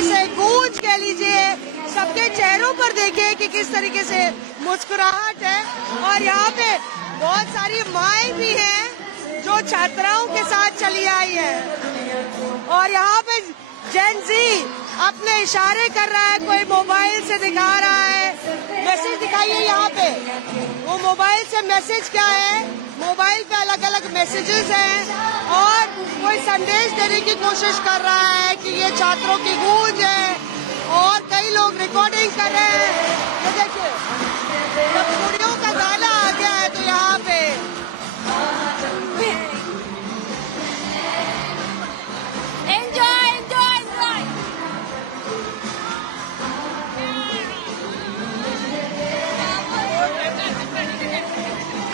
तरीके से गूंज कह लीजिए, सबके चेहरों पर देखिए कि किस तरीके से मुस्कुराहट है। और यहाँ पे बहुत सारी माएँ भी हैं जो छात्राओं के साथ चली आई है। और यहाँ पे जेन जी अपने इशारे कर रहा है, कोई मोबाइल से दिखा रहा है, मैसेज दिखाइए यहाँ पे। वो मोबाइल से मैसेज क्या है, मोबाइल पे अलग अलग मैसेजेस हैं और कोई संदेश देने की कोशिश कर रहा है कि ये छात्रों की गूंज है। और कई लोग रिकॉर्डिंग कर रहे हैं। तो देखिए, जब कुड़ियों का गाना आ गया है तो यहाँ पे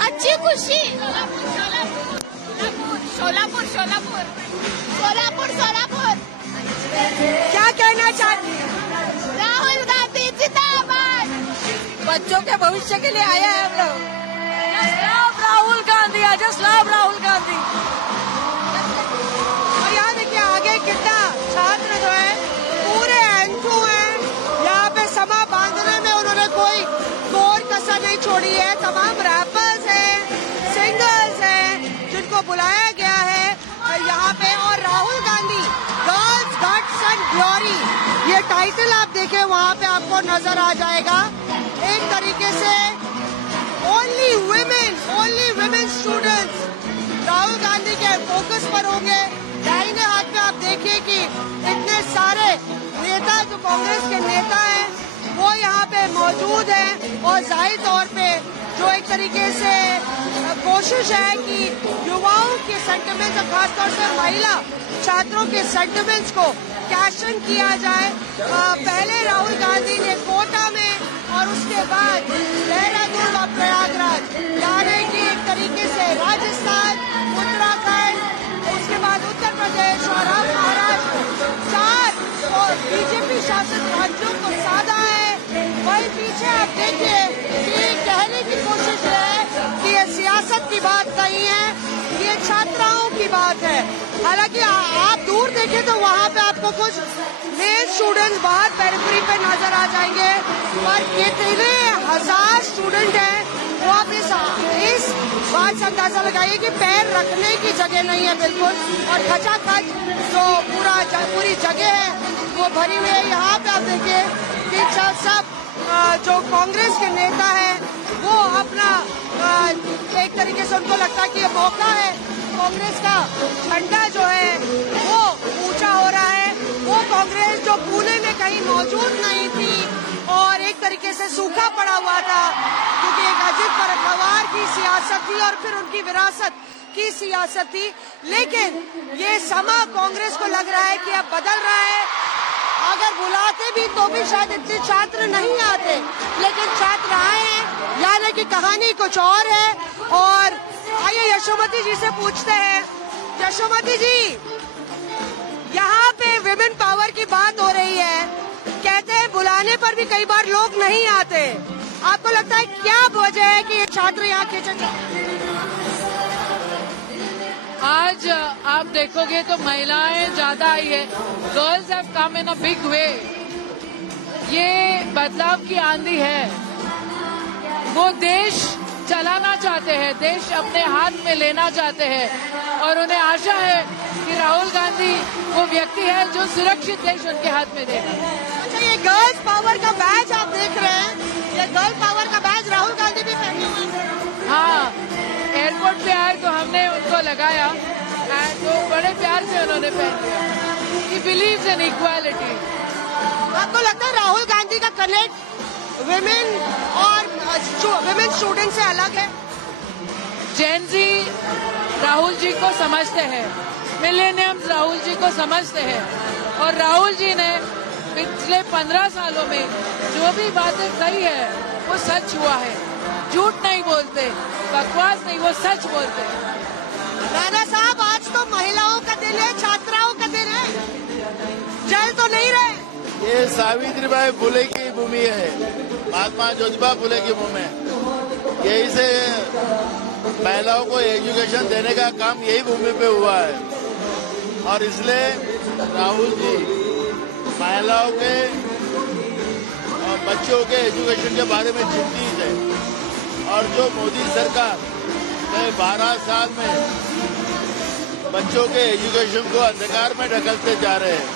अच्छी खुशी। सोलापुर। क्या कहना चाहती है? राहुल गांधी जिंदाबाद। बच्चों के भविष्य के लिए आया है हम लोग। Rahul Gandhi, I just love Rahul Gandhi. और यहाँ देखिए आगे कितना छात्र जो है पूरे एंथू हैं। यहाँ पे समा बांधने में उन्होंने कोई कोर कसर नहीं छोड़ी है। तमाम रैपर्स हैं, सिंगर्स हैं जिनको बुलाया गया है यहाँ पे। और Rahul Gandhi girls guts and glory, ये टाइटल आप देखें वहाँ पे आपको नजर आ जाएगा। एक तरीके से only women students Rahul Gandhi के फोकस पर होंगे। दाहिने हाथ में आप देखिए कि इतने सारे नेता जो कांग्रेस के नेता हैं वो यहाँ पे मौजूद हैं। और जाहिर तौर पे जो एक तरीके से कोशिश है कि युवाओं के सेंटिमेंट्स और खासतौर से महिला छात्रों के सेंटिमेंट्स को कैशन किया जाए। पहले राहुल गांधी ने कोटा में और उसके बाद देहरादून और प्रयागराज, यानी कि एक तरीके से राजस्थान, उत्तराखंड, उसके बाद उत्तर प्रदेश और अब महाराष्ट्र, 4 और बीजेपी शासित राज्यों को साधा है। वहीं पीछे आप देखिए कि कहने की कोशिश है कि ये सियासत की बात नहीं है, ये छात्राओं की बात है। हालांकि आप दूर देखें तो वहाँ पे आपको कुछ मेल स्टूडेंट्स बाहर पेरिफेरी पे नजर आ जाएंगे, पर कितने हजार स्टूडेंट हैं वो आप इस बात से अंदाजा लगाइए कि पैर रखने की जगह नहीं है बिल्कुल। और खचाखच जो पूरी जगह है वो भरी हुई है। यहाँ पे आप देखिए कि सब जो कांग्रेस के नेता हैं वो अपना एक तरीके से उनको लगता है कि ये मौका है, कांग्रेस का झंडा जो है वो ऊंचा हो रहा है। वो कांग्रेस जो पुणे में कहीं मौजूद नहीं थी और एक तरीके से सूखा पड़ा हुआ था, क्योंकि एक अजित पवार की सियासत थी और फिर उनकी विरासत की सियासत थी। लेकिन ये समा कांग्रेस को लग रहा है कि अब बदल रहा है। अगर बुलाते भी तो भी शायद इतने छात्र नहीं आते, लेकिन छात्र आए हैं, यानी कि कहानी कुछ और है। और आइए यशोमती जी से पूछते हैं। यशोमती जी, यहाँ पे विमेन पावर की बात हो रही है, कहते हैं बुलाने पर भी कई बार लोग नहीं आते। आपको लगता है क्या वजह है कि ये छात्र यहाँ खींचे? आज आप देखोगे तो महिलाएं ज्यादा आई है। Girls have come in a big way. ये बदलाव की आंधी है। वो देश चलाना चाहते हैं, देश अपने हाथ में लेना चाहते हैं और उन्हें आशा है कि राहुल गांधी वो व्यक्ति है जो सुरक्षित देश उनके हाथ में देगा। अच्छा, ये गर्ल्स पावर का बैज आप देख रहे हैं, ये गर्ल पावर का बैज राहुल गांधी भी पहने हुए हैं। हाँ, एयरपोर्ट पे आए तो हमने उनको लगाया एंड तो बड़े प्यार से उन्होंने पहन लिया। He believes in equality. आपको लगता है राहुल गांधी का कनेक्ट विमेन और विमेन स्टूडेंट से अलग है? जेन जी राहुल जी को समझते हैं, मिलेनियम्स राहुल जी को समझते हैं और राहुल जी ने पिछले 15 सालों में जो भी बातें कही है वो सच हुआ है। झूठ नहीं बोलते, बकवास नहीं, वो सच बोलते हैं। राणा साहब, आज तो महिलाओं का दिन है, छात्राओं का दिन है, जल तो नहीं रहे? ये सावित्रीबाई फुले की भूमि है, महात्मा ज्योतिबा फुले की भूमि है। यही से महिलाओं को एजुकेशन देने का काम यही भूमि पे हुआ है और इसलिए राहुल जी महिलाओं के और बच्चों के एजुकेशन के बारे में चिंतित है। और जो मोदी सरकार ने 12 साल में बच्चों के एजुकेशन को अंधकार में ढकलते जा रहे हैं,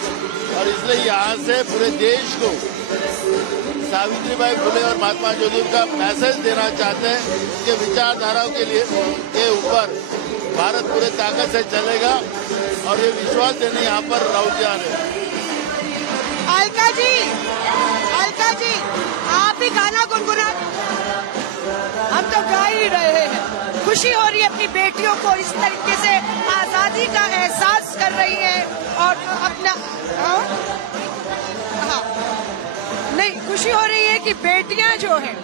और इसलिए यहाँ से पूरे देश को सावित्रीबाई फुले और महात्मा ज्योतिबा का मैसेज देना चाहते हैं। उनके विचारधाराओं के ऊपर भारत पूरे ताकत से चलेगा, और ये विश्वास देने यहाँ पर राहुल जी आ रहे हैं। अलका जी आप भी गाना गुनगुना। हम तो गा ही रहे हैं। खुशी हो रही है अपनी बेटियों को इस तरीके से आजादी का एहसास कर रही है और अपना हाँ नहीं, खुशी हो रही है कि बेटियां जो हैं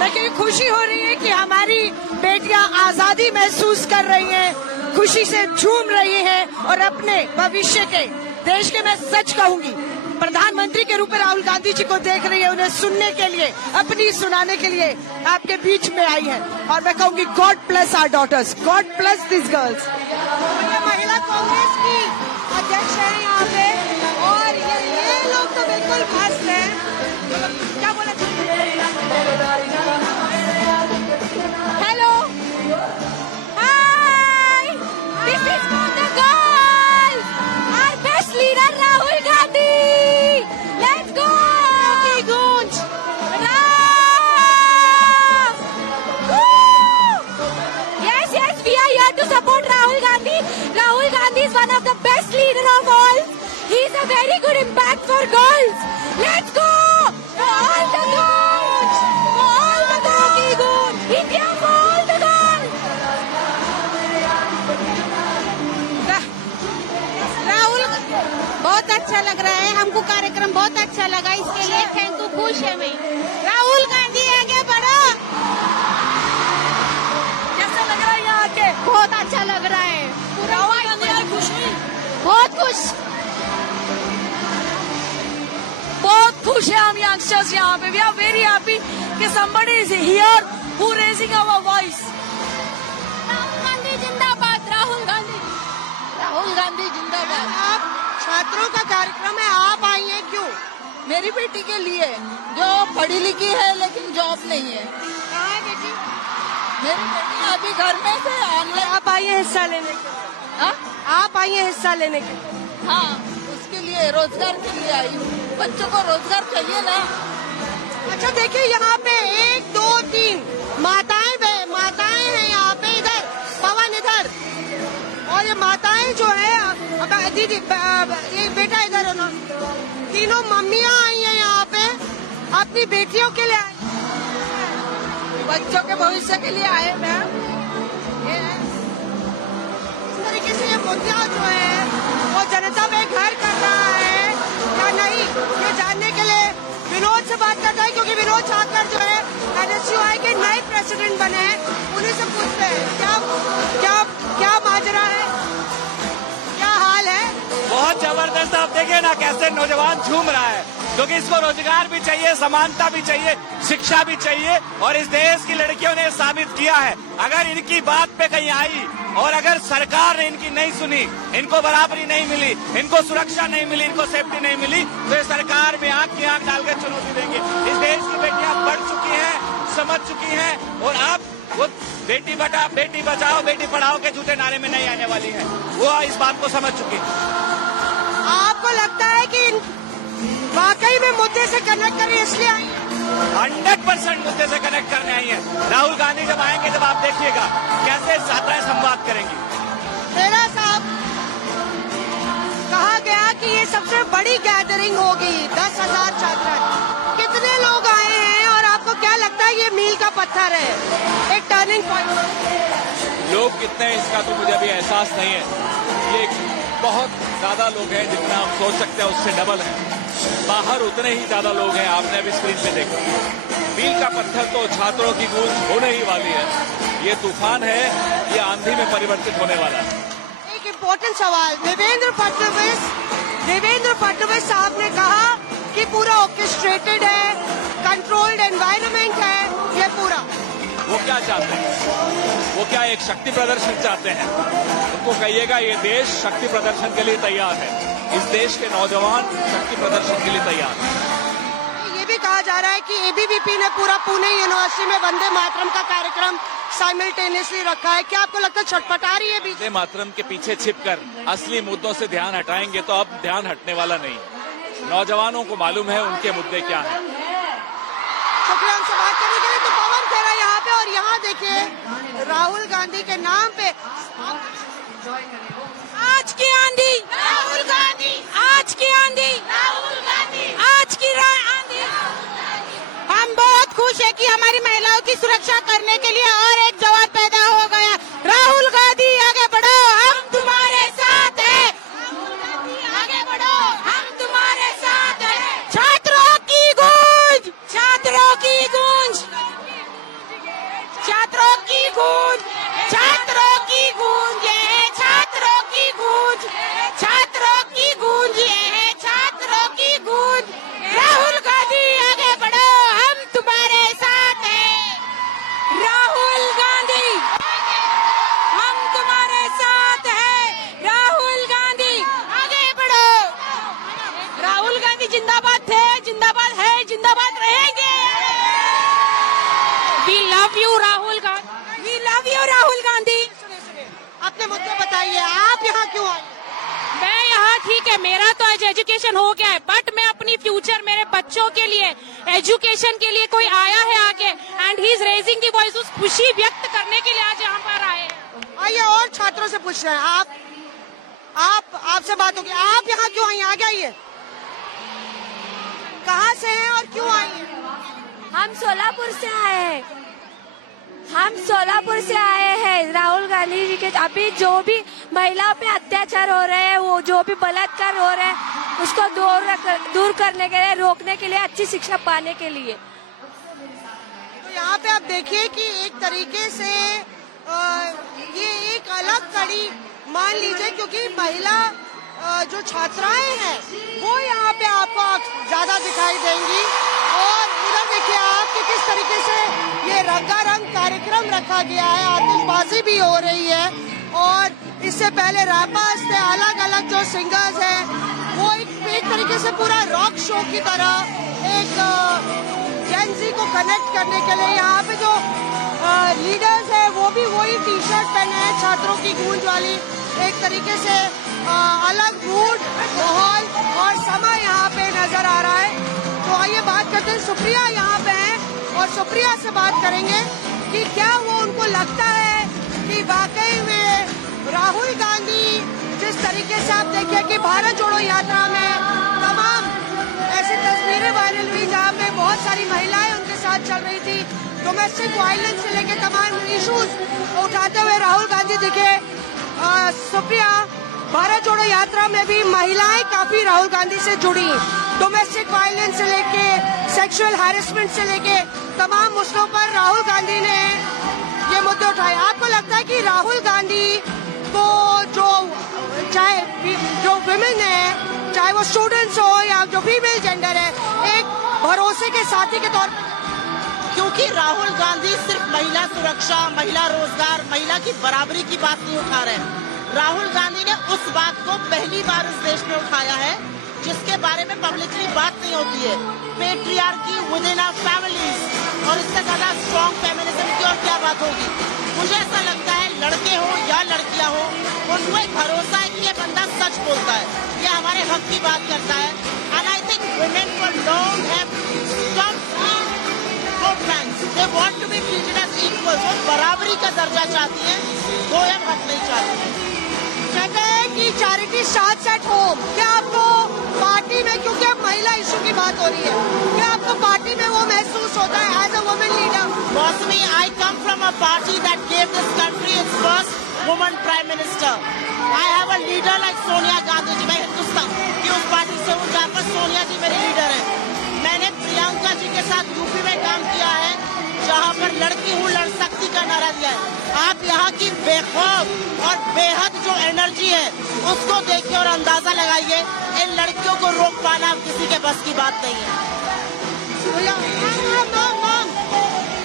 लेकिन खुशी हो रही है कि हमारी बेटियां आजादी महसूस कर रही हैं, खुशी से झूम रही हैं और अपने भविष्य के देश के, मैं सच कहूंगी, प्रधानमंत्री के रूप में राहुल गांधी जी को देख रही है, उन्हें सुनने के लिए, अपनी सुनाने के लिए आपके बीच में आई है। और मैं कहूंगी God bless our daughters, God bless this girls. महिला कांग्रेस की अध्यक्ष है यहाँ पे, और ये लोग तो बिल्कुल मस्त हैं। क्या बोला? Hello, hi, this is for the girls, our best leader Rahul Gandhi, let's go की गूंज, yes, we are here to support Rahul Gandhi. Rahul Gandhi is one of the best leader of all. He is a very good impact for girls. Let's go for all the girls, for all the Gandhi girls, India for all the girls. Rahul, बहुत अच्छा लग रहा है हमको, कार्यक्रम बहुत अच्छा लगा, इसके लिए थैंक यू, खुश है मैं। राहुल गांधी आगे बढ़ो। कैसा लग रहा है यहाँ के? बहुत अच्छा लग रहा है, राहुल गांधी आज खुश हुई? बहुत खुश, बहुत खुश है हम यंगस्टर्स यहाँ पे। वी आर वेरी हैप्पी कि somebody is here who raising our voice. Rahul Gandhi जिंदाबाद, राहुल गांधी, राहुल गांधी जिंदाबाद। आप छात्रों का कार्यक्रम है, आप आई हैं क्यों? मेरी बेटी के लिए जो पढ़ी लिखी है लेकिन जॉब नहीं है। कहाँ है बेटी? मेरी बेटी अभी घर में से ऑनलाइन। आप आई हैं हिस्सा लेने के लिए? हाँ? आप आई हैं हिस्सा लेने के लिए? हाँ, उसके लिए, रोजगार के लिए आई हूँ। बच्चों को रोजगार चाहिए ना। अच्छा देखिए, यहाँ पे 1 2 3 माताएं हैं यहाँ पे, इधर पवन इधर, और ये माताएं जो है, अब दीदी ये बेटा इधर हो ना, तीनों मम्मियाँ आई हैं यहाँ पे अपनी बेटियों के लिए, बच्चों के भविष्य के लिए आए मैम। इस तरीके से ये मुद्दा जो है वो जनता में घर कर रहा है या नहीं, ये जानने के लिए विनोद से बात करता है, क्योंकि विनोद ठाकर जो है NSUI के नए प्रेसिडेंट बने हैं, उन्हीं से पूछते हैं क्या माजरा है, क्या हाल है। बहुत जबरदस्त, आप देखें ना कैसे नौजवान झूम रहा है, क्योंकि इसको रोजगार भी चाहिए, समानता भी चाहिए, शिक्षा भी चाहिए, और इस देश की लड़कियों ने साबित किया है। अगर इनकी बात पे कहीं आई और अगर सरकार ने इनकी नहीं सुनी, इनको बराबरी नहीं मिली, इनको सुरक्षा नहीं मिली, इनको सेफ्टी नहीं मिली, तो ये सरकार में आंख की आंख डालकर चुनौती देंगे। इस देश की बेटियां बढ़ चुकी हैं, समझ चुकी हैं, और आप वो बेटी बचाओ बेटी पढ़ाओ के झूठे नारे में नहीं आने वाली है, वो इस बात को समझ चुकी है। आपको लगता है कि वाकई में मुद्दे से कनेक्ट करें इसलिए आई? 100% मुद्दे से कनेक्ट करने आई है। राहुल गांधी जब आएंगे, जब आप देखिएगा कैसे छात्राएं संवाद करेंगी। खेड़ा साहब, कहा गया कि ये सबसे बड़ी गैदरिंग होगी, 10,000 छात्र, कितने लोग आए हैं और आपको क्या लगता है ये मील का पत्थर है, एक टर्निंग पॉइंट? लोग कितने हैं इसका तो मुझे अभी एहसास नहीं है। ये बहुत ज्यादा लोग हैं, जितना हम सोच सकते हैं उससे डबल है। बाहर उतने ही ज्यादा लोग हैं, आपने अभी स्क्रीन पे देखा। मील का पत्थर तो छात्रों की गूंज होने ही वाली है। ये तूफान है, ये आंधी में परिवर्तित होने वाला है। एक इम्पोर्टेंट सवाल, देवेंद्र फडणवीस साहब ने कहा कि पूरा ऑर्केस्ट्रेटेड है, कंट्रोल्ड एनवायरनमेंट है, ये पूरा। वो क्या चाहते हैं? वो क्या एक शक्ति प्रदर्शन चाहते हैं? उनको कहिएगा ये देश शक्ति प्रदर्शन के लिए तैयार है। इस देश के नौजवान शक्ति प्रदर्शन के लिए तैयार हैं। ये भी कहा जा रहा है कि एबीवीपी ने पूरा पुणे यूनिवर्सिटी में वंदे मातरम का कार्यक्रम साइमल्टेनियसली रखा है। क्या आपको लगता है छटपटा रही है बीच? वंदे मातरम के पीछे छिपकर असली मुद्दों से ध्यान हटाएंगे तो अब ध्यान हटने वाला नहीं। नौजवानों को मालूम है उनके मुद्दे क्या हैं। शुक्रिया हमसे बात करने के लिए। तो पवन खेरा यहाँ पे, और यहाँ देखिए राहुल गांधी के नाम पे आज की आंधी राहुल गांधी, आज की आंधी राहुल गांधी, आज की आंधी। हम बहुत खुश है कि हमारी महिलाओं की सुरक्षा करने के लिए और एक जवान पैदा हो गया। राहुल गांधी आगे बढ़ो, हम तुम्हारे साथ हैं। आगे बढ़ो, हम तुम्हारे साथ हैं। छात्रों की गूंज, छात्रों की गूंज, छात्रों की गूंज, छात्रों की गूंज, ये है छात्रों की गूंज, छात्रों की गूंज, ये है छात्रों की गूंज। राहुल गांधी आगे बढ़ो, हम तुम्हारे साथ हैं। राहुल गांधी, हम तुम्हारे साथ हैं। राहुल गांधी आगे बढ़ो। राहुल गांधी जिंदाबाद थे, जिंदाबाद है, जिंदाबाद रहेंगे। We love you Rahul Gandhi, we love you Rahul Gandhi. अपने मुद्दे बताइए, आप यहाँ क्यों आए? मैं यहाँ ठीक है, मेरा तो आज एजुकेशन हो गया है, बट मैं अपनी फ्यूचर मेरे बच्चों के लिए एजुकेशन के लिए कोई आया है आगे, and he is raising the voice. उस खुशी व्यक्त करने के लिए आज यहाँ पर आए हैं। आइए और छात्रों से पूछ रहे हैं। आपसे बात होगी। आप यहाँ क्यों आई? आगे आइए। कहाँ से हैं और क्यों आई हैं? हम सोलापुर से आए हैं, हम सोलापुर से आए हैं। राहुल गांधी जी के अभी जो भी महिलाओं पे अत्याचार हो रहे हैं, वो जो भी बलात्कार हो रहे हैं, उसको दूर करने के लिए, रोकने के लिए, अच्छी शिक्षा पाने के लिए। तो यहाँ पे आप देखिए कि एक तरीके से ये एक अलग कड़ी मान लीजिए, क्योंकि महिला जो छात्राएं हैं वो यहाँ पे आपको ज्यादा दिखाई देंगी। और इधर देखिए आप कि किस तरीके से ये रंगारंग कार्यक्रम रखा गया है, आतिशबाजी भी हो रही है। और इससे पहले रैपर्स थे, अलग अलग जो सिंगर्स हैं, वो एक तरीके से पूरा रॉक शो की तरह एक जेन-ज़ी को कनेक्ट करने के लिए यहाँ पे जो लीडर्स है वो भी वही टी शर्ट पहने हैं, छात्रों की गूंज वाली। एक तरीके से अलग मूड, माहौल और समय यहाँ पे नजर आ रहा है। तो आइए बात करते हैं, सुप्रिया यहाँ पे हैं और सुप्रिया से बात करेंगे कि क्या वो उनको लगता है कि वाकई में राहुल गांधी जिस तरीके से आप देखिए कि भारत जोड़ो यात्रा में तमाम ऐसी तस्वीरें वायरल हुई जहाँ पे बहुत सारी महिलाएं उनके साथ चल रही थी, डोमेस्टिक वायलेंस से लेकर तमाम इश्यूज उठाते हुए राहुल गांधी दिखे। सुप्रिया, भारत जोड़ो यात्रा में भी महिलाएं काफी राहुल गांधी से जुड़ी, डोमेस्टिक वायलेंस से लेके सेक्सुअल हैरेसमेंट से लेके तमाम मुद्दों पर राहुल गांधी ने ये मुद्दे उठाए। आपको लगता है कि राहुल गांधी को जो विमेन है, चाहे वो स्टूडेंट्स हो या जो फीमेल जेंडर है, एक भरोसे के साथी के तौर पर, क्योंकि राहुल गांधी सिर्फ महिला सुरक्षा, महिला रोजगार, महिला की बराबरी की बात नहीं उठा रहे हैं। राहुल गांधी ने उस बात को पहली बार इस देश में उठाया है जिसके बारे में पब्लिकली बात नहीं होती है, patriarchy within our families. और इससे ज्यादा स्ट्रॉन्ग फेमिनिज्म की और क्या बात होगी। मुझे ऐसा लगता है लड़के हो या लड़कियां हो, उनको एक भरोसा है कि ये बंदा सच बोलता है, ये हमारे हक की बात करता है। And I think women for long have stopped being good mans, they want to be treated as equal. वो बराबरी का दर्जा चाहती है, गोयम हक नहीं चाहती है। कहते हैं कि चैरिटी स्टार्ट्स एट होम। क्या आपको पार्टी में, क्योंकि अब महिला इशू की बात हो रही है, क्या आपको पार्टी में वो महसूस होता है as a women leader? Bosmi, I come from a party that gave this country its first woman prime minister. I have a leader like Sonia Gandhi जी। मैं हिंदुस्तान की उस पार्टी से हूँ जहाँ पर सोनिया जी मेरी लीडर है। मैंने प्रियंका जी के साथ यूपी में काम किया है, जहाँ पर लड़की हूँ लड़ सकती का नारा दिया है। आप यहाँ की बेखौफ और बेहद जो एनर्जी है उसको देखिए और अंदाजा लगाइए, इन लड़कियों को रोक पाना अब किसी के बस की बात नहीं है।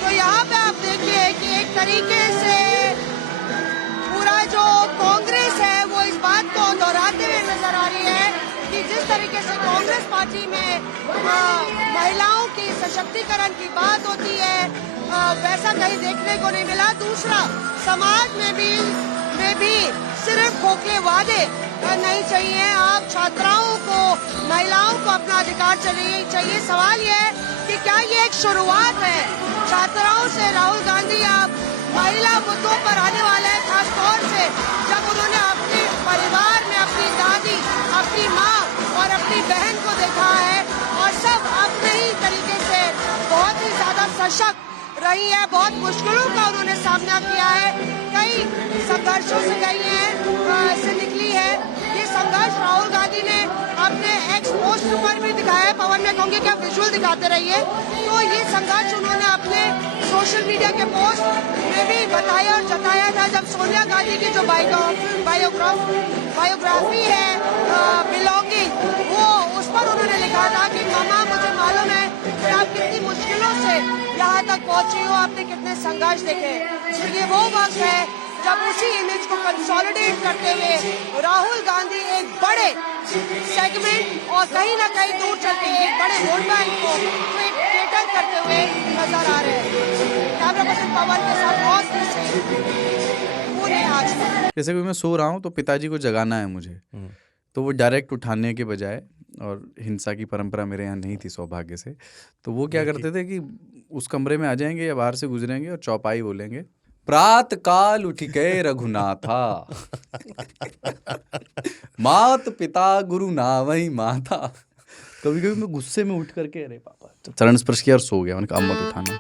तो यहाँ पे आप देखिए कि तरीके से पूरा जो कांग्रेस है वो इस बात को दोहराते हुए नजर आ रही है कि जिस तरीके से कांग्रेस पार्टी में महिलाओं की सशक्तिकरण की बात होती है वैसा कहीं देखने को नहीं मिला। दूसरा, समाज में भी सिर्फ खोखले वादे नहीं चाहिए। आप छात्राओं को, महिलाओं को अपना अधिकार चाहिए। सवाल ये है कि क्या ये एक शुरुआत है? छात्राओं से राहुल गांधी आप महिला मुद्दों पर आने वाले हैं, खासतौर से जब उन्होंने अपने परिवार में अपनी दादी, अपनी माँ और अपनी बहन को देखा है और सब अपने ही तरीके से बहुत ही ज्यादा सशक्त रही है। बहुत मुश्किलों का उन्होंने सामना किया है, कई संघर्षों से गई है, से निकली है। ये संघर्ष राहुल गांधी ने अपने एक्स पोस्ट पर भी दिखाया है। पवन, मैं कहूँगी कि आप विजुअल दिखाते रहिए। तो ये संघर्ष उन्होंने अपने सोशल मीडिया के पोस्ट में भी बताया और जताया था। जब सोनिया गांधी की जो बायोग्राफी है बिलोंगिंग, वो उस पर उन्होंने लिखा था कि मामा, मुझे मालूम है कि आप कितनी मुश्किलों से यहाँ तक पहुंची हो, आपने कितने संघर्ष देखे। तो ये वो वक्त है जब उसी इमेज को कंसोलिडेट करते हुए राहुल गांधी एक बड़े सेगमेंट और कहीं ना कहीं दूर चल के एक बड़े वोट बैंक को केटर करते हुए नजर आ रहे हैं। कैमरा पर्सन पवन के साथ रोशनी से पूरे आज तक। जैसे कि मैं सो रहा हूँ तो पिताजी को जगाना है मुझे, तो वो डायरेक्ट उठाने के बजाय, और हिंसा की परंपरा मेरे यहाँ नहीं थी सौभाग्य से, तो वो क्या करते थे कि उस कमरे में आ जाएंगे या बाहर से गुजरेंगे और चौपाई बोलेंगे, प्रात काल उठ के रघुनाथा मात पिता गुरु नावही माता। कभी कभी मैं गुस्से में उठ करके अरे पापा चरण स्पर्श किया और सो गया। मैंने कहा अब मत उठाना।